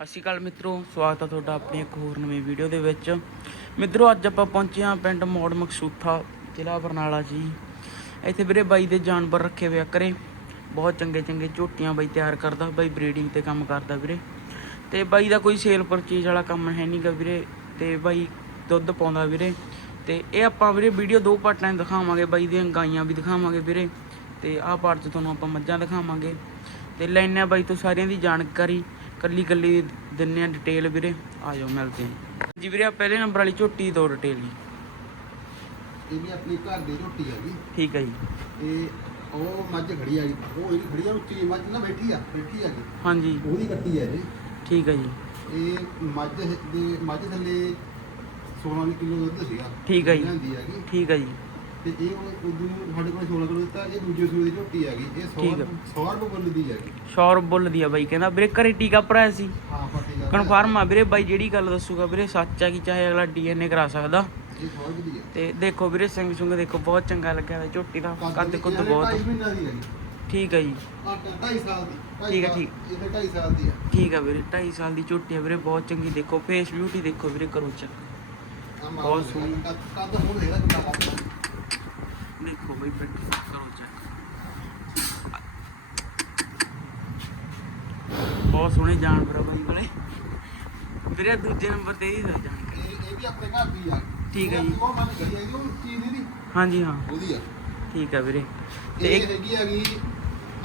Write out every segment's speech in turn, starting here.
ਸਤਿ ਸ਼੍ਰੀ ਅਕਾਲ ਮਿੱਤਰੋ, ਸਵਾਗਤ ਆ ਤੁਹਾਡਾ ਆਪਣੀ ਇੱਕ ਹੋਰ ਨਵੀਂ ਵੀਡੀਓ ਦੇ ਵਿੱਚ। ਮਿੱਤਰੋ, ਅੱਜ ਆਪਾਂ ਪਹੁੰਚੇ ਹਾਂ ਪਿੰਡ ਮੋੜ ਮਕਸੂਥਾ, ਜ਼ਿਲ੍ਹਾ ਬਰਨਾਲਾ ਜੀ। ਇੱਥੇ ਵੀਰੇ ਬਾਈ ਦੇ ਜਾਨਵਰ ਰੱਖੇ ਹੋਏ ਆ ਘਰੇ। ਬਹੁਤ ਚੰਗੇ ਚੰਗੇ ਝੋਟੀਆਂ ਬਾਈ ਤਿਆਰ ਕਰਦਾ, ਬਾਈ ਬਰੀਡਿੰਗ ਤੇ ਕੰਮ ਕਰਦਾ ਵੀਰੇ। ਤੇ ਬਾਈ ਦਾ ਕੋਈ ਸੇਲ ਪਰਚੇਜ ਵਾਲਾ ਕੰਮ ਹੈ ਨਹੀਂਗਾ ਵੀਰੇ, ਤੇ ਬਾਈ ਦੁੱਧ ਪਾਉਂਦਾ ਵੀਰੇ। ਤੇ ਇਹ ਆਪਾਂ ਵੀਰੇ ਵੀਡੀਓ ਦੋ ਪਾਰਟਾਂ ਦਿਖਾਵਾਂਗੇ, ਬਾਈ ਦੀਆਂ ਗਾਈਆਂ ਵੀ ਦਿਖਾਵਾਂਗੇ ਵੀਰੇ। ਤੇ ਆਹ ਪਾਰਟ 'ਚ ਤੁਹਾਨੂੰ ਆਪਾਂ ਮੱਝਾਂ ਦਿਖਾਵਾਂਗੇ। ਤੇ ਲੈਣੇ ਆ ਬਾਈ ਤੋਂ ਸਾਰਿਆਂ ਦੀ ਜਾਣਕਾਰੀ। ਕੱਲੀ ਕੱਲੀ ਦਿੰਨੇ ਆ ਡਿਟੇਲ ਵੀਰੇ। ਆ ਜਾਓ ਮਿਲਦੇ ਹਾਂ। ਜੀ ਵੀਰੇ ਆ ਪਹਿਲੇ ਨੰਬਰ ਵਾਲੀ ਝੋਟੀ ਦੋ ਡਿਟੇਲ ਜੀ। ਇਹ ਵੀ ਆਪਣੀ ਘਰ ਦੀ ਰੋਟੀ ਹੈਗੀ ਠੀਕ ਹੈ ਜੀ। ਤੇ ਉਹ ਮੱਝ ਖੜੀ ਹੈਗੀ ਉਹ ਜਿਹੜੀ ਖੜੀ ਆ ਉੱਚੀ ਮੱਝ ਨਾ ਬੈਠੀ ਆ ਬੈਠੀ ਹੈਗੀ ਹਾਂਜੀ। ਉਹਦੀ ਕੱਟੀ ਹੈ ਇਹ ਠੀਕ ਹੈ ਜੀ। ਇਹ ਮੱਝ ਦੇ ਮੱਝ ਥੱਲੇ 16 ਕਿਲੋ ਦੁੱਧ ਸੀਗਾ। ਠੀਕ ਹੈ ਜੀ। ਠੀਕ ਹੈ ਜੀ। ਤੇ ਇਹ ਉਹ ਉਦੋਂ ਸਾਡੇ ਕੋਲ 16 ਕਿਲੋ ਦਿੱਤਾ ਇਹ ਦੂਜੇ ਸੂਏ ਦੀ ਝੋਟੀ ਹੈਗੀ ਇਹ 100 ਠੀਕ ਹੈ। 100 ਰੁਪਏ ਬੁੱਲ ਦੀ ਹੈਗੀ। ਸ਼ੌਰ ਬੁੱਲ ਦੀ ਆ ਬਾਈ ਕਹਿੰਦਾ ਵੀਰੇ ਘਰੇ ਟੀਕਾ ਭਰਾਇਆ ਸੀ। ਹਾਂ ਦਾ ਕਨਫਰਮ ਆ ਵੀਰੇ ਬਾਈ ਜਿਹੜੀ ਗੱਲ ਦੱਸੂਗਾ ਵੀਰੇ ਸੱਚ ਆ ਕਿ ਚਾਹੇ ਅਗਲਾ ਡੀਐਨਏ ਕਰਾ ਸਕਦਾ। ਇਹ 100 ਰੁਪਏ ਦੀ ਹੈ ਤੇ ਦੇਖੋ ਵੀਰੇ ਸਿੰਘ ਸੁੰਗ ਦੇਖੋ ਬਹੁਤ ਚੰਗਾ ਲੱਗਿਆ ਹੋਇਆ ਝੋਟੀ ਦਾ ਕੱਦ ਕੁੱਦ ਬਹੁਤ ਢਾਈ ਮਹੀਨਾ ਦੀ ਹੈਗੀ। ਠੀਕ ਹੈ ਜੀ। ਆ 2.5 ਸਾਲ ਦੀ। ਢਾਈ ਠੀਕ ਹੈ, ਸਾਲ- ਠੀਕ। ਇਹ 2.5 ਸਾਲ ਦੀ ਹੈ ਠੀਕ ਆ ਵੀਰੇ 2.5 ਸਾਲ ਦੀ ਝੋਟੀ ਆ ਵੀਰੇ ਬਹੁਤ ਚੰਗੀ ਦੇਖੋ ਫੇਸ ਬਿਊਟੀ ਦੇਖੋ ਵੀਰੇ ਕਰੋ ਚੈੱਕ ਬਹੁਤ। ਸੋਹਣੀ। ਕੱਦ- ਹੁਣ ਦੇਖਦਾ ਕਿੰਨਾ ਕੱਦ ਹੈ। ਬਈ ਪਿੱਠ ਕਰੋ ਚੈੱਕ ਬਹੁਤ ਸੋਹਣੇ ਜਾਨਵਰ ਆ ਬਾਈ ਕੋਲੇ ਵੀਰੇ ਦੂਜੇ ਨੰਬਰ ਤੇ ਹੀ ਜਾਣਕਾਰੀ ਇਹ ਇਹ ਵੀ ਆਪਣੇ ਘਰ ਦੀ ਆ। ਠੀਕ ਹੈ ਜੀ। ਉਹ ਮੱਝ ਖੜੀ ਹੈਗੀ ਉਹ ਚੀਜ਼ ਦੀ। ਹਾਂਜੀ ਹਾਂ। ਉਹਦੀ ਆ। ਠੀਕ ਆ ਵੀਰੇ। ਤੇ ਇਹ ਹੈਗੀ ਹੈਗੀ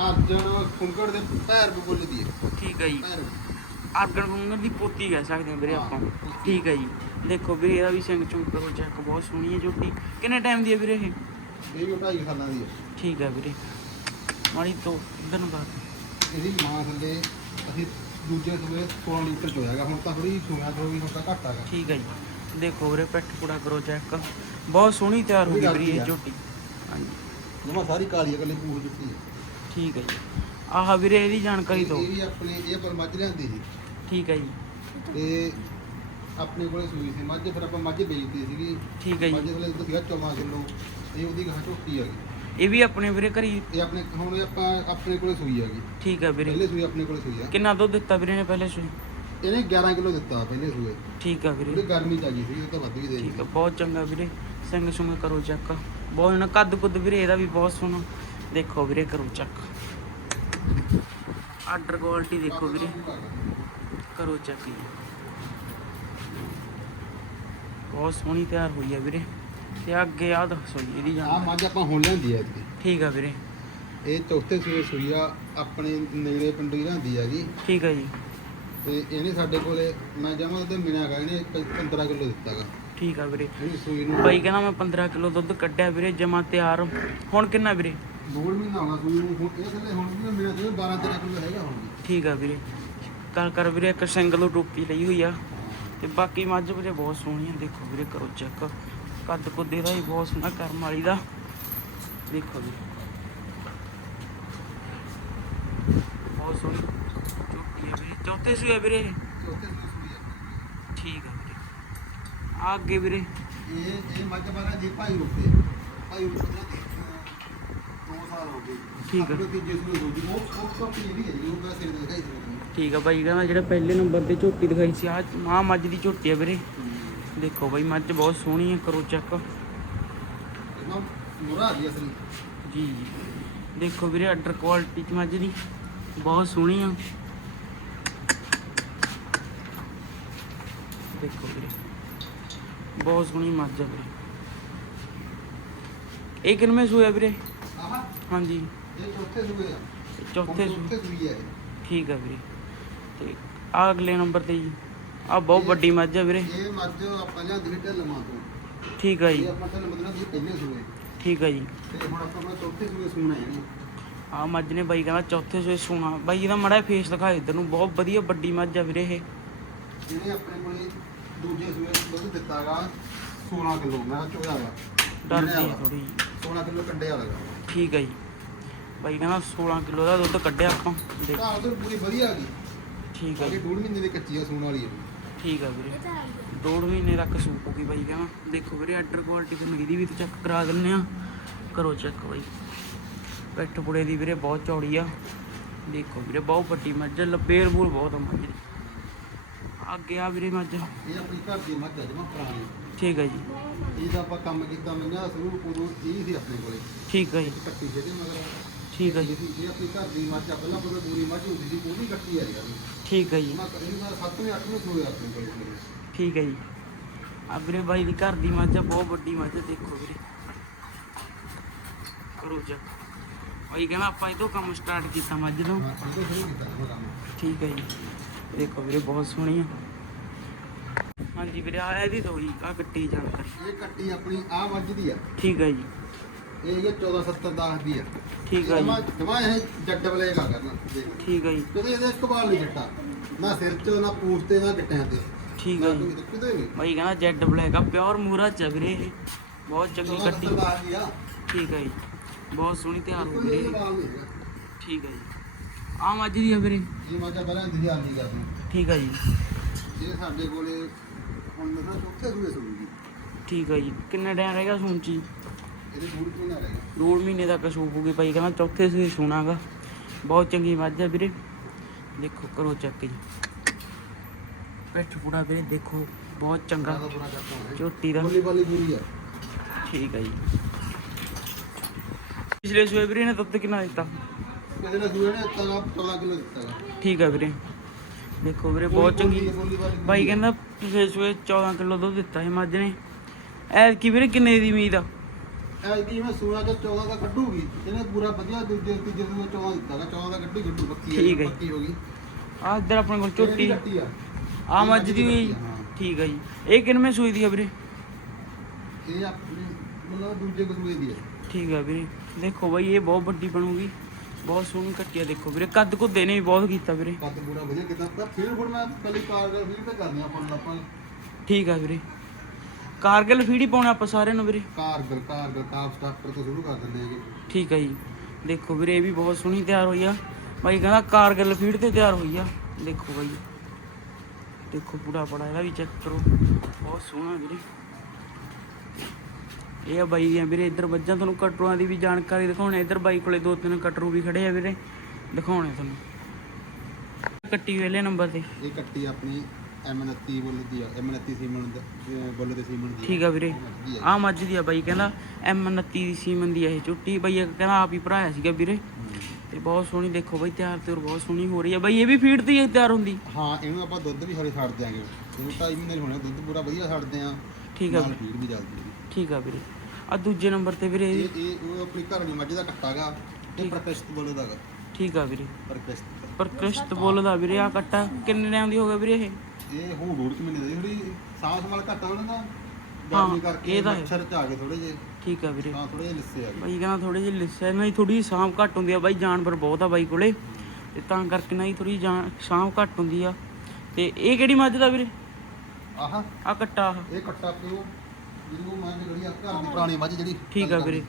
ਅਰਜਨ ਕੁੰਕੜ ਦੇ ਪੈਰ ਬੁੱਲ ਦੀ ਹੈ ਠੀਕ ਆ ਜੀ। ਆਰਗਨ ਮੰਗਰ ਦੀ ਪੋਤੀ ਕਹਿ ਸਕਦੇ ਹਾਂ ਵੀਰੇ ਆਪਾਂ। ਠੀਕ ਆ ਜੀ। ਦੇਖੋ ਵੀਰੇ ਇਹਦਾ ਵੀ ਸਿੰਘ ਚੂਕ ਕਰੋ ਚੈੱਕ ਬਹੁਤ ਸੋਹਣੀ ਹੈ ਝੋਟੀ ਕਿੰਨੇ ਟਾਈਮ ਦੀ ਹੈ ਵੀਰੇ ਇਹ? ਇਹ ਵੀ ਢਾਈ ਸਾਲਾਂ ਦੀ ਹੈ ਠੀਕ ਆ ਵੀਰੇ। ਮਾੜੀ ਤੋਂ ਦਿਨ ਬਾਅਦ ਇਹਦੀ ਮਾਂ ਥੱਲੇ ਅਸੀਂ ਦੂਜੇ ਸੂਏ 16 ਲੀਟਰ ਚ ਹੋਇਆਗਾ ਹੁਣ ਤਾਂ ਥੋੜੀ ਸੂਆ ਥੋੜੀ ਹੁਣ ਤਾਂ ਘੱਟ ਆਗਾ ਠੀਕ ਹੈ ਜੀ। ਦੇਖੋ ਵੀਰੇ ਪਿੱਠ ਪੂੜਾ ਕਰੋ ਚੈੱਕ ਬਹੁਤ ਸੋਹਣੀ ਤਿਆਰ ਹੋ ਗਈ ਵੀਰੇ ਇਹ ਝੋਟੀ। ਹਾਂਜੀ। ਜਮਾ ਸਾਰੀ ਕਾਲੀ ਹੈ ਕੱਲੀ ਪੂਛ ਦਿੱਤੀ ਹੈ ਠੀਕ ਹੈ ਜੀ। ਆਹ ਵੀਰੇ ਇਹਦੀ ਜਾਣਕਾਰੀ ਇਹ ਦਿਓ। ਇਹ ਵੀ ਆਪਣੇ ਇਹ ਪਰ ਮੱਝ ਲਿਆਂਦੀ ਸੀ। ਠੀਕ ਹੈ ਜੀ। ਤੇ ਆਪਣੇ ਕੋਲੇ ਸੂਈ ਸੀ। ਮੱਝ ਫਿਰ ਆਪਾਂ ਮੱਝ ਵੇਚਤੀ ਸੀਗੀ। ਠੀਕ ਹੈ ਮੱਝ ਜੀ ਥੱਲੇ ਦੁੱਧ ਸੀਗਾ 14 ਕਿਲੋ। ਇਹ ਉਹਦੀ ਗਾਂ ਝੋਟੀ ਹੈਗੀ ਇਹ ਵੀ ਆਪਣੇ ਵੀਰੇ ਘਰੀ? ਇਹ ਆਪਣੇ ਹੁਣ ਆਪਾਂ ਆਪਣੇ ਕੋਲੇ ਸੂਈ ਹੈਗੀ ਠੀਕ ਹੈ ਵੀਰੇ। ਪਹਿਲੇ ਸੂਈ ਆਪਣੇ ਕੋਲੇ ਸੂਈ ਆ। ਕਿੰਨਾ ਦੁੱਧ ਦਿੱਤਾ ਵੀਰੇ ਨੇ ਪਹਿਲੇ ਸੂਈ? ਇਹਨੇ 11 ਕਿਲੋ ਦਿੱਤਾ ਪਹਿਲੇ ਸੂਏ। ਠੀਕ ਆ ਉਹਦੀ ਵੀਰੇ ਗਰਮੀ ਚ ਆ ਗਈ ਸੀ ਉਹ ਤਾਂ ਵੱਧ ਵੀ ਦੇ ਠੀਕ ਆ ਬਹੁਤ ਚੰਗਾ ਵੀਰੇ। ਸਿੰਘ ਸੁੰਗ ਕਰੋ ਚੈੱਕ। ਬਹੁਤ ਨਾ ਕੱਦ ਕੁੱਦ ਵੀਰੇ ਇਹਦਾ ਵੀ ਬਹੁਤ ਸੋਹਣਾ। ਦੇਖੋ ਵੀਰੇ ਕਰੋ ਚੈੱਕ। ਆਰਡਰ ਕੁਆਲਿਟੀ ਦੇਖੋ ਵੀਰੇ। ਕਰੋ ਚੈੱਕ। ਜੀ ਬਹੁਤ ਸੋਹਣੀ ਤਿਆਰ ਹੋਈ ਆ ਵੀਰੇ। ਤੇ ਅੱਗੇ ਆ ਦੱਸੋ ਜੀ ਇਹਦੀ ਆ ਮੱਝ ਆਪਾਂ ਹੁਣ ਲਿਆਂਦੀ ਆ ਇੱਥੇ। ਠੀਕ ਆ ਵੀਰੇ। ਇਹ ਚੌਥੇ ਸੂਏ ਸੂਈ ਆ ਆਪਣੇ ਨੇੜੇ ਪਿੰਡੋਂ ਹੀ ਲਿਆਂਦੀ ਹੈਗੀ। ਠੀਕ ਆ ਜੀ। ਤੇ ਇਹਨੇ ਸਾਡੇ ਕੋਲੇ ਮੈਂ ਜਮਾ ਉਹਦੇ ਮਿਲਿਆ ਗਾ ਇਹਨੇ 15 ਕਿਲੋ ਦਿੱਤਾਗਾ ਠੀਕ ਆ ਵੀਰੇ। ਇਹਦੀ ਸੂਈ ਨੂੰ ਬਾਈ ਕਹਿੰਦਾ ਮੈਂ 15 ਕਿਲੋ ਦੁੱਧ ਕੱਢਿਆ ਵੀਰੇ ਜਮਾ ਤਿਆਰ। ਹੁਣ ਕਿੰਨਾ ਵੀਰੇ? ਡੋੜ ਮਹੀਨਾ ਹੋਣਾ ਸੂਈ ਨੂੰ ਹੁਣ ਇਹ ਥੱਲੇ ਹੁਣ ਵੀ ਮਿਲਿਆ ਤੇ 12 13 ਕਿਲੋ ਹੈਗਾ ਹੁਣ ਵੀ। ਠੀਕ ਆ ਵੀਰੇ। ਕਰ ਕਰ ਵੀਰੇ ਇੱਕ ਸਿੰਗਲ ਟੋਪੀ ਲਈ ਹੋਈ ਆ। ਤੇ ਬਾਕੀ ਮੱਝ ਵੀਰੇ ਬਹੁਤ ਸੋਹਣੀ ਆ ਦੇਖੋ ਵੀਰੇ ਕਰੋ ਚੈੱਕ ਕੱਦ ਕੁੱਦੇ ਦਾ ਹੀ ਬਹੁਤ ਸੋਹਣਾ ਕਰਮ ਵਾਲੀ ਦਾ। ਦੇਖੋ ਵੀਰੇ ਬਹੁਤ ਸੋਹਣੀ ਝੋਟੀ ਆ ਵੀਰੇ। ਚੌਥੇ ਸੂਏ ਵੀਰੇ ਇਹ? ਚੌਥੇ ਸੂਏ ਸੂਈ ਆ ਠੀਕ ਆ ਵੀਰੇ। ਆ ਅੱਗੇ ਵੀਰੇ। ਇਹ ਇਹ ਮੱਝ ਬਾਰਾ ਜੀ ਭਾਈ ਰੁਪਏ ਭਾਈ ਰੁਪਏ ਦੇ 2 ਸਾਲ ਹੋ ਗਏ। ਠੀਕ। ਆਪਣੇ ਤੀਜੇ ਸੂਏ ਹੋ ਗਈ। ਉਹ ਉਹ ਜਿਹੜੀ ਹੈ ਜੀ ਉਹ ਪੈਸੇ ਦੇ ਦਿਖਾਈ ਦੇ ਠੀਕ ਆ ਕਹਿੰਦਾ ਜਿਹੜਾ ਪਹਿਲੇ ਨੰਬਰ ਤੇ ਝੋਟੀ ਦਿਖਾਈ ਸੀ ਆ ਮਾਂ ਮੱਝ ਦੀ ਝੋਟੀ ਆ ਵੀਰੇ। ਦੇਖੋ ਬਾਈ ਮੱਝ ਬਹੁਤ ਸੋਹਣੀ ਆ ਕਰੋ ਚੈੱਕ ਮੁਰਾ ਜੀ ਅਸਲੀ। ਜੀ ਦੇਖੋ ਵੀਰੇ ਆਰਡਰ ਕੁਆਲਿਟੀ ਚ ਮੱਝ ਦੀ ਬਹੁਤ ਸੋਹਣੀ ਆ। ਦੇਖੋ ਵੀਰੇ ਬਹੁਤ ਸੋਹਣੀ ਮੱਝ ਆ ਵੀਰੇ। ਇਹ ਕਿੰਨਵੇਂ ਸੂਆ ਵੀਰੇ? ਆਹ। ਹਾਂਜੀ। ਇਹ ਚੌਥੇ ਸੂਏ ਆ। ਚੌਥੇ ਸੂ ਚੌਥੇ ਸੂਈ ਹੈ ਠੀਕ ਆ ਵੀਰੇ। ਤੇ ਆ ਅਗਲੇ ਨੰਬਰ ਤੇ ਜੀ। ਆ ਬਹੁਤ ਵੱਡੀ ਮੱਝ ਆ ਵੀਰੇ। ਇਹ ਮੱਝ ਆਪਾਂ ਲਿਆਂਦੀ ਸੀ ਢਿੱਲਵਾਂ ਤੋਂ ਠੀਕ ਆ ਜੀ। ਇਹ ਆਪਾਂ ਢਿੱਲ ਮਦਨਾ ਦੀ ਪਹਿਲੇ ਸੂਏ। ਠੀਕ ਆ ਜੀ। ਤੇ ਹੁਣ ਆਪਾਂ ਆਪਣਾ ਚੌਥੇ ਸੂਏ ਸੂਣਾ ਹੈ ਆ ਮੱਝ ਨੇ ਬਾਈ ਕਹਿੰਦਾ ਚੌਥੇ ਸੂਏ ਸੋਣਾ। ਬਾਈ ਇਹਦਾ ਮੜਾ ਫੇਸ ਦਿਖਾ ਇੱਧਰ ਨੂੰ। ਬਹੁਤ ਵਧੀਆ ਵੱਡੀ ਮੱਝ ਆ ਵੀਰੇ ਇਹ। ਇਹਨੇ ਆਪਣੇ ਕੋਲੇ ਦੂਜੇ ਸੂਏ ਦੁੱਧ ਦਿੱਤਾਗਾ 16 ਕਿਲੋ। ਮੈਂ ਚੋਇਆ ਵਾ ਡਰਦੀ ਥੋੜੀ 16 ਕਿਲੋ ਕੰਡੇ ਵਾਲਾ ਠੀਕ ਆ ਜੀ। ਬਾਈ ਕਹਿੰਦਾ 16 ਕਿਲੋ ਦਾ ਦੁੱਧ ਕੱਢਿਆ ਆਪਾਂ। ਦੇਖ। ਤਾਂ ਪੂਰੀ ਵਧੀਆ ਆ ਗਈ। ਠੀਕ ਆ ਜੀ। ਡੂਢ ਮਹੀਨੇ ਦੀ ਕੱਚੀ ਆ ਸੂਣ ਵਾਲੀ ਆ ਠੀਕ ਆ ਵੀਰੇ। ਡੋੜ ਮਹੀਨੇ ਤੱਕ ਸੂਪੂਗੀ ਬਾਈ ਕਹਿੰਦਾ। ਦੇਖੋ ਵੀਰੇ ਆਰਡਰ ਕੁਆਲਿਟੀ ਤੇ ਇਹਦੀ ਵੀ ਚੈੱਕ ਕਰਾ ਦਿੰਨੇ ਆ। ਕਰੋ ਚੈੱਕ ਬਾਈ। ਪਿੱਠ ਪੁੜੇ ਦੀ ਵੀਰੇ ਬਹੁਤ ਚੌੜੀ ਆ। ਦੇਖੋ ਵੀਰੇ ਬਹੁਤ ਵੱਡੀ ਮੱਝ ਆ, ਲੱਬੇਰ ਬੂਰ ਬਹੁਤ ਆ ਮੱਝ ਦੀ। ਅੱਗੇ ਆ ਵੀਰੇ ਮੱਝ। ਇਹ ਆਪਣੀ ਘਰ ਦੀ ਮੱਝ ਹੈ ਜਮਾ ਪੁਰਾਣੀ। ਠੀਕ ਹੈ ਜੀ। ਇਹਦਾ ਆਪਾਂ ਕੰਮ ਕੀਤਾ ਮੰਨਿਆ ਸ਼ੁਰੂ ਉਦੋਂ ਇਹ ਸੀ ਆਪਣੇ ਕੋਲੇ। ਠੀਕ ਹੈ ਜੀ। ਕੱਟੀ ਜਿਹਦੇ ਮਗਰ। ਠੀਕ ਹੈ ਜੀ। ਇਹ ਆਪਣੀ ਘਰ ਦੀ ਮੱਝ ਆ। ਪਹਿਲਾਂ ਪੂਰੇ ਮੱਝ ਹੁੰਦੀ ਸੀ ਉਹਦੀ ਕੱਟੀ ਆ ਯਾਰ ਠੀਕ ਹੈ ਜੀ। ਮੈਂ ਕਰੀ ਮੈਂ 7ਵੇਂ 8ਵੇਂ ਸੋਏ ਆਪਣੇ ਕੋਲੇ ਠੀਕ ਹੈ ਜੀ। ਆ ਵੀਰੇ ਬਾਈ ਦੀ ਘਰ ਦੀ ਮੱਝ ਆ ਬਹੁਤ ਵੱਡੀ ਮੱਝ ਆ, ਦੇਖੋ ਵੀਰੇ। ਕਰੋ ਜਾ ਬਾਈ ਕਹਿੰਦਾ ਆਪਾਂ ਇਹ ਤੋਂ ਕੰਮ ਸਟਾਰਟ ਕੀਤਾ ਮੱਝ ਤੋਂ। ਸ਼ੁਰੂ ਕੀਤਾ ਕੰਮ। ਠੀਕ ਹੈ ਜੀ। ਦੇਖੋ ਵੀਰੇ ਬਹੁਤ ਸੋਹਣੀ ਆ। ਹਾਂਜੀ ਵੀਰੇ ਆ ਇਹਦੀ ਥੋੜੀ ਆ ਕੱਟੀ ਜਾਣਕਾਰੀ। ਇਹ ਕੱਟੀ ਆਪਣੀ ਆ ਮੱਝ ਦੀ ਆ। ਠੀਕ ਹੈ ਜੀ। ਇਹ ਇਹ 1470 ਦਾ ਦੀ ਆ ਠੀਕ ਹੈ ਜਮਾ ਜੀ। ਜਮਾ ਇਹ ਜੱਟ ਬਲੇਗਾ ਕਰਨਾ ਦੇਖ ਠੀਕ ਹੈ ਜੀ। ਕਿਤੇ ਇਹਦੇ ਕਬਾਲ ਨਹੀਂ ਛੱਟਾ ਨਾ ਸਿਰ 'ਚ ਨਾ ਪੂਛ ਤੇ ਨਾ ਗਿੱਟਿਆਂ ਤੇ। ਠੀਕ ਹੈ ਜੀ। ਕਿਤੇ ਵੀ ਬਾਈ ਕਹਿੰਦਾ ਜੈਡ ਬਲੈਕ ਆ ਪਿਓਰ ਮੂਰਾ ਚ ਆ ਵੀਰੇ ਇਹ। ਬਹੁਤ ਚੰਗੀ ਕੱਟੀ। 1470 ਦਾ ਦੀ ਆ। ਠੀਕ ਹੈ ਜੀ। ਬਹੁਤ ਸੋਹਣੀ ਤਿਆਰ ਹੋ ਕੋਈ ਇਹ ਨਹੀਂ ਹੈਗਾ। ਠੀਕ ਹੈ ਜੀ। ਆ ਮੱਝ ਦੀ ਆ ਵੀਰੇ। ਇਹ ਮੱਝਾਂ ਪਹਿਲਾਂ ਦੀ ਹਾਲ ਨਹੀਂ ਕਰਦੀ ਠੀਕ ਹੈ ਜੀ। ਇਹ ਸਾਡੇ ਕੋਲੇ ਹੁਣ ਮੇਰਾ ਚੌਥੇ ਸੂਏ ਠੀਕ ਹੈ ਜੀ। ਕਿੰਨਾ ਟਾਈਮ ਰਹੇਗਾ ਸੂਣ ਚ ਜੀ? ਇਹਦੇ ਦੂਰ ਤੋਂ ਨਾ ਰਹੇਗਾ ਡੂਢ ਮਹੀਨੇ ਤੱਕ ਸੂਪੂਗੀ ਭਾਈ ਕਹਿੰਦਾ ਚੌਥੇ ਸੇ ਸੁਣਾਗਾ। ਬਹੁਤ ਚੰਗੀ ਮੱਝ ਹੈ ਵੀਰੇ। ਦੇਖੋ ਕਰੋ ਚੈੱਕ ਜੀ। ਪਿੱਠ ਪੂੜਾ ਵੀਰੇ ਦੇਖੋ ਬਹੁਤ ਚੰਗਾ। ਝੋਟੀ ਦਾ। ਬੋਲੀ ਵਾਲੀ ਪੂਰੀ ਆ। ਠੀਕ ਹੈ ਜੀ। ਪਿਛਲੇ ਸੂਏ ਵੀਰੇ ਨੇ ਦੁੱਧ ਕਿੰਨਾ ਦਿੱਤਾ? ਕਿਸੇ ਨੇ ਸੂਏ ਨੇ ਤਾਂ 14 ਕਿਲੋ ਦਿੱਤਾ। ਠੀਕ ਹੈ ਵੀਰੇ। ਦੇਖੋ ਵੀਰੇ ਬਹੁਤ ਬੋਲੀ- ਚੰਗੀ ਬੋਲੀ ਭਾਈ ਆ। ਕਹਿੰਦਾ ਪਿਛਲੇ ਸੂਏ 14 ਕਿਲੋ ਦੁੱਧ ਦਿੱਤਾ ਇਹ ਮੱਝ ਨੇ। ਐ ਕੀ ਵੀਰੇ ਕਿੰਨੇ ਦੀ ਉਮੀਦ ਆ? ਐਤਕੀ ਮੈਂ ਸੂਆ ਚ 14 ਦਾ ਕੱਢੂਗੀ ਇਹਨੇ ਪੂਰਾ ਵਧੀਆ ਦੂਜੇ ਤੀਜੇ ਸੂਏ 14 ਦਿੱਤਾ ਗਾ 14 ਦਾ ਕੱਢੀ ਕੱਢੂ ਪੱਕੀ ਠੀਕ ਹੈ। ਪੱਕੀ ਹੋ ਗਈ। ਆ ਇੱਧਰ ਆਪਣੇ ਕੋਲ ਇਹਦੀ ਝੋਟੀ। ਕੱਟੀ ਆ। ਆ ਮੱਝ ਦੀ ਹੋਈ ਹਾਂ। ਠੀਕ ਹੈ ਜੀ। ਇਹ ਕਿੰਨਵੇਂ ਸੂਈ ਦੀ ਆ ਵੀਰੇ? ਇਹ ਆਪਣੀ ਮਤਲਬ ਦੂਜੇ ਕਸੂਏ ਦੀ ਹੈ ਠੀਕ ਹੈ ਵੀਰੇ। ਦੇਖੋ ਬਾਈ ਇਹ ਬਹੁਤ ਵੱਡੀ ਬਣੂਗੀ। ਬਹੁਤ ਸੋਹਣੀ ਕੱਟੀ ਆ ਦੇਖੋ ਵੀਰੇ। ਕੱਦ ਕੁੱਦੇ ਨੇ ਵੀ ਬਹੁਤ ਕੀਤਾ ਵੀਰੇ। ਕੱਦ ਪੂਰਾ ਵਧੀਆ ਕਿਦਾਂ ਪਰ ਫਿਰ ਹੁਣ ਮੈਂ ਕੱਲੀ ਕਾਰ ਦਾ ਵੀਰ ਤਾਂ ਕਰਨੀ ਆ ਫੁੱਲ ਆਪਾਂ। ਠੀਕ ਆ ਵੀਰੇ। ਕਾਰਗਲ ਫੀੜੀ ਪਾਉਣਾ ਆਪਾਂ ਸਾਰਿਆਂ ਨੂੰ ਵੀਰੇ। ਕਾਰਗਲ ਕਾਰਗਲ ਕਾਪ ਸਟਾਰਟਰ ਤੋਂ ਸ਼ੁਰੂ ਕਰ ਦਿੰਦੇ ਹੈਗੇ। ਠੀਕ ਆ ਜੀ। ਦੇਖੋ ਵੀਰੇ ਇਹ ਵੀ ਬਹੁਤ ਸੋਹਣੀ ਤਿਆਰ ਹੋਈ ਆ। ਬਾਈ ਕਹਿੰਦਾ ਕਾਰਗਲ ਫੀਡ ਤੇ ਤਿਆਰ ਹੋਈ ਆ। ਦੇਖੋ ਬਾਈ। ਦੇਖੋ ਪੂਰਾ ਬੜਾ ਇਹਦਾ ਵੀ ਚੈੱਕ ਕਰੋ। ਬਹੁਤ ਸੋਹਣਾ ਵੀਰੇ। ਇਹ ਆ ਬਾਈ ਦੀਆਂ ਵੀਰੇ ਇੱਧਰ ਵੱਜਾਂ ਤੁਹਾਨੂੰ ਕਟਰੂਆਂ ਦੀ ਵੀ ਜਾਣਕਾਰੀ ਦਿਖਾਉਣੇ ਇੱਧਰ ਬਾਈ ਕੋਲੇ ਦੋ ਤਿੰਨ ਕਟਰੂ ਵੀ ਖੜੇ ਆ ਵੀਰੇ। ਦਿਖਾਉਣੇ ਤੁਹਾਨੂੰ। ਕੱਟੀ ਵੇਲੇ ਨੰਬਰ ਤੇ। ਇਹ ਕੱਟੀ ਆਪਣੀ M29 ਬੁੱਲ ਦੀ ਆ M29 ਸੀਮਨ ਦਾ ਅਹ ਬੁੱਲ ਦੇ ਸੀਮਨ ਦੀ ਆ। ਠੀਕ ਆ ਵੀਰੇ। ਮੱਝ ਦੀ ਆ। ਆ ਮੱਝ ਦੀ ਆ ਬਾਈ ਕਹਿੰਦਾ M29 ਦੀ ਸੀਮਨ ਦੀ ਆ ਇਹ ਝੁੱਟੀ। ਬਾਈ ਇਹ ਕਹਿੰਦਾ ਆਪ ਹੀ ਭਰਾਇਆ ਸੀਗਾ ਵੀਰੇ। ਹਮ। ਤੇ ਬਹੁਤ ਸੋਹਣੀ ਦੇਖੋ ਬਾਈ ਤਿਆਰ ਤੇ ਬਹੁਤ ਸੋਹਣੀ ਹੋ ਰਹੀ ਆ। ਬਾਈ ਇਹ ਵੀ ਫੀਡ ਤੇ ਹੀ ਤਿਆਰ ਹੁੰਦੀ। ਹਾਂ ਇਹਨੂੰ ਆਪਾਂ ਦੁੱਧ ਵੀ ਹਰੇ ਛੱਡ ਦਿਆਂਗੇ। ਦੋ ਢਾਈ ਮਹੀਨੇ ਹੋਣੇ ਦੁੱਧ ਪੂਰਾ ਵਧੀਆ ਛੱਡਦੇ ਆ। ਠੀਕ ਆ ਨਾਲ ਫੀਡ ਵੀ ਜਲਦੀ ਹੈ ਠੀਕ ਆ ਵੀਰੇ। ਆ ਦੂਜੇ ਨੰਬਰ ਤੇ ਵੀਰੇ ਇਹ ਇਹਦੀ- ਇਹ ਉਹ ਆਪਣੀ ਘਰ ਦੀ ਮੱਝ ਦਾ ਕੱਟਾ ਗਾ ਇਹ ਠੀਕ। ਪ੍ਰਕਿਸ਼ਤ ਬੁੱਲ ਦਾ ਗਾ। ਠੀਕ ਆ ਵੀਰੇ। ਪ੍ਰਕਿਸ਼ਤ ਪਰ ਕ੍ਰਿਸ਼ਤ ਬੋਲਦਾ ਵੀਰੇ ਆ ਕੱਟਾ ਕਿੰਨੇ ਟਾਈਮ ਦੀ ਹੋ ਗਿਆ ਵੀਰੇ ਇਹ? ਇਹ ਹੋ ਡੂੜ ਕਿ ਮਹੀਨੇ ਦੀ ਥੋੜੀ ਸਾਹ ਸੰਭਾਲ ਘੱਟ ਆ ਉਹਨਾਂ ਦਾ ਹਾਂ, ਗਰਮੀ ਕਰਕੇ ਇਹ ਤਾਂ ਹੈ। ਮੱਛਰ ਚ ਆ ਗਏ ਥੋੜੇ ਜਿਹੇ। ਠੀਕ ਆ ਵੀਰੇ। ਤਾਂ ਥੋੜੇ ਜਿਹੇ ਲਿੱਸੇ ਆ ਗਏ। ਬਾਈ ਕਹਿੰਦਾ ਥੋੜੀ ਜਿਹੀ ਲਿੱਸਿਆ ਨਹੀਂ ਥੋੜੀ ਸਾਂਭ ਘੱਟ ਹੁੰਦੀ ਆ ਬਾਈ ਜਾਨਵਰ ਬਹੁਤ ਆ ਬਾਈ ਕੋਲੇ। ਤੇ ਤਾਂ ਕਰਕੇ ਨਾ ਹੀ ਥੋੜੀ ਜਾਨ ਸਾਂਭ ਘੱਟ ਹੁੰਦੀ ਆ। ਤੇ ਇਹ ਕਿਹੜੀ ਮੱਝ ਦਾ ਵੀਰੇ? ਆਹਾ। ਆ ਕੱਟਾ ਆਹ। ਇਹ ਕੱਟਾ ਪਿਓ ਜਿਹਨੂੰ ਮੈਂ ਜਿਹੜੀ ਆ ਘਰ ਦੀ ਪੁਰਾਣੀ ਮੱਝ ਜਿਹੜੀ ਠੀਕ ਆ ਵੀਰੇ।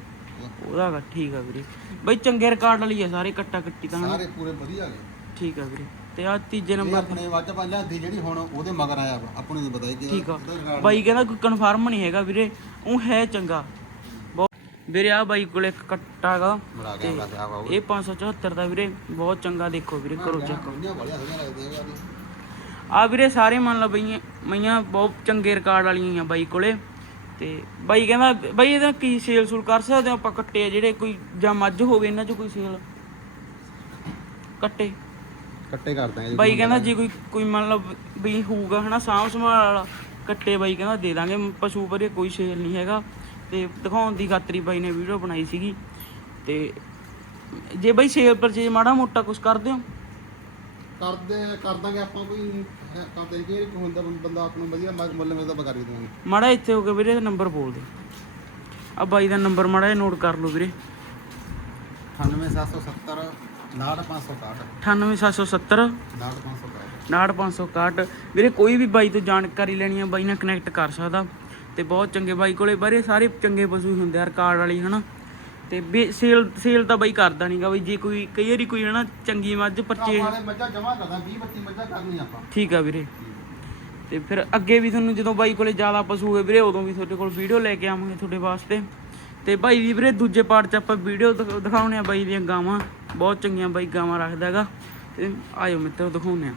ਉਹਦਾ ਗਾ ਠੀਕ ਆ ਵੀਰੇ। ਬਾਈ ਚੰਗੇ ਰਿਕਾਰਡ ਵਾਲੀ ਆ ਸਾਰੇ ਕੱਟਾ ਕੱਟੀ ਤਾਂ ਹਨਾ? ਸਾਰੇ ਪੂਰੇ ਵਧੀਆ ਗਏ। ਠੀਕ ਆ ਵੀਰੇ। ਤੇ ਆ ਤੀਜੇ ਇਹ ਨੰਬਰ ਆਪਣੇ ਮੱਝ ਪਹਿਲਾਂ ਦੀ ਜਿਹੜੀ ਹੁਣ ਉਹਦੇ ਮਗਰ ਆਇਆ ਵਾ ਆਪਾਂ ਨੂੰ ਨਹੀਂ ਪਤਾ ਕਿ ਠੀਕ ਆ। ਬਾਈ ਕਹਿੰਦਾ ਕੋਈ ਕਨਫਰਮ ਨਹੀਂ ਹੈਗਾ ਵੀਰੇ ਉਹ ਹੈ ਚੰਗਾ। ਬਹੁਤ ਵੀਰੇ ਆ ਬਾਈ ਕੋਲੇ ਇੱਕ ਕੱਟਾ ਗਾ ਗਿਆ ਗਿਆ ਇਹ 574 ਦਾ ਵੀਰੇ ਬਹੁਤ ਚੰਗਾ ਦੇਖੋ ਵੀਰੇ ਕਰੋ ਚੈੱਕ। ਲੱਗਦੀਆਂ ਆ ਵੀਰੇ ਸਾਰੇ ਮੰਨ ਲਓ ਬਈਆਂ ਮਈਆਂ ਬਹੁਤ ਚੰਗੇ ਰਿਕਾਰਡ ਵਾਲੀਆਂ ਆ ਬਾਈ ਕੋਲੇ। ਤੇ ਬਾਈ ਕਹਿੰਦਾ ਬਾਈ ਇਹਦਾ ਕੀ ਸੇਲ ਸੂਲ ਕਰ ਸਕਦੇ ਹਾਂ ਆਪਾਂ ਕੱਟੇ ਆ ਜਿਹੜੇ ਕੋਈ ਜਾਂ ਮੱਝ ਹੋਵੇ ਇਹਨਾਂ ਚ ਕੋਈ ਸੇਲ ਕੱਟੇ। ਕੱਟੇ ਕਰ ਦਾਂਗੇ ਬਾਈ ਕਹਿੰਦਾ ਜੇ ਕੋਈ ਕੋਈ ਮੰਨ ਲਓ ਵੀ ਹੋਊਗਾ ਹਨਾ ਸਾਂਭ ਸੰਭਾਲ ਵਾਲਾ ਕੱਟੇ ਬਾਈ ਕਹਿੰਦਾ ਦੇ ਦਾਂਗੇ ਪਸ਼ੂ ਪਰੇ ਕੋਈ ਸੇਲ ਨਹੀਂ ਹੈਗਾ। ਤੇ ਦਿਖਾਉਣ ਦੀ ਖਾਤਰੀ ਬਾਈ ਨੇ ਵੀਡੀਓ ਬਣਾਈ ਸੀਗੀ। ਤੇ ਜੇ ਬਾਈ ਸੇਲ ਪਰਚੇਜ ਮਾੜਾ ਮੋਟਾ ਕੁਝ ਕਰਦੇ ਹੋ? ਕਰਦੇ ਕਰ ਦਾਂਗੇ ਆਪਾਂ ਕੋਈ ਕੰਮ ਤਰੀਕੇ ਕੋਈ ਹੁੰਦਾ ਬੰਦਾ ਆਪ ਨੂੰ ਵਧੀਆ ਮੁੱਲ ਮਿਲਦਾ ਬਕਰ ਦੇਵਾਂਗੇ। ਮਾੜਾ ਇੱਥੇ ਹੋ ਕੇ ਵੀਰੇ ਨੰਬਰ ਬੋਲ ਦੇ। ਆ ਬਾਈ ਦਾ ਨੰਬਰ ਮਾੜਾ ਨੋਟ ਕਰ ਲਓ ਵੀਰੇ। 98770 98561 98770 98561 98561 ਵੀਰੇ ਕੋਈ ਵੀ ਬਾਈ ਤੋਂ ਜਾਣਕਾਰੀ ਲੈਣੀ ਆ ਬਾਈ ਨਾਲ ਕਨੈਕਟ ਕਰ ਸਕਦਾ। ਤੇ ਬਹੁਤ ਚੰਗੇ ਬਾਈ ਕੋਲੇ ਬਾਰੇ ਸਾਰੇ ਚੰਗੇ ਪਸ਼ੂ ਹੁੰਦੇ ਆ ਰਿਕਾਰਡ ਵਾਲੀ ਹਨਾ? ਤੇ ਸੇਲ ਸੇਲ ਤਾਂ ਬਾਈ ਕਰਦਾ ਨਹੀਂਗਾ ਬਾਈ ਜੇ ਕੋਈ ਕਈ ਵਾਰੀ ਕੋਈ ਹਨਾ ਚੰਗੀ ਮੱਝ ਪਰਚੇ ਵਾਲੇ ਮੱਝਾਂ ਜਮਾ ਕਰਦਾ 20 25 ਮੱਝਾਂ ਕਰਨੀ ਆਪਾਂ। ਠੀਕ ਆ ਵੀਰੇ। ਤੇ ਫਿਰ ਅੱਗੇ ਵੀ ਤੁਹਾਨੂੰ ਜਦੋਂ ਬਾਈ ਕੋਲੇ ਜ਼ਿਆਦਾ ਪਸ਼ੂ ਹੋਏ ਵੀਰੇ ਉਦੋਂ ਵੀ ਤੁਹਾਡੇ ਕੋਲ ਵੀਡੀਓ ਲੈ ਕੇ ਆਵਾਂਗੇ ਤੁਹਾਡੇ ਵਾਸਤੇ। ਤੇ ਬਾਈ ਦੀ ਵੀਰੇ, ਦੂਜੇ ਪਾਰਟ 'ਚ ਆਪਾਂ ਵੀਡੀਓ ਦਿਖਾਉਣੇ ਆ ਬਾਈ ਦੀਆਂ ਗਾਵਾਂ। ਬਹੁਤ ਚੰਗੀਆਂ ਬਾਈ ਗਾਵਾਂ ਰੱਖਦਾ ਹੈਗਾ। ਤੇ ਆਇਓ ਮਿੱਤਰੋ ਦਿਖਾਉਣੇ ਆ।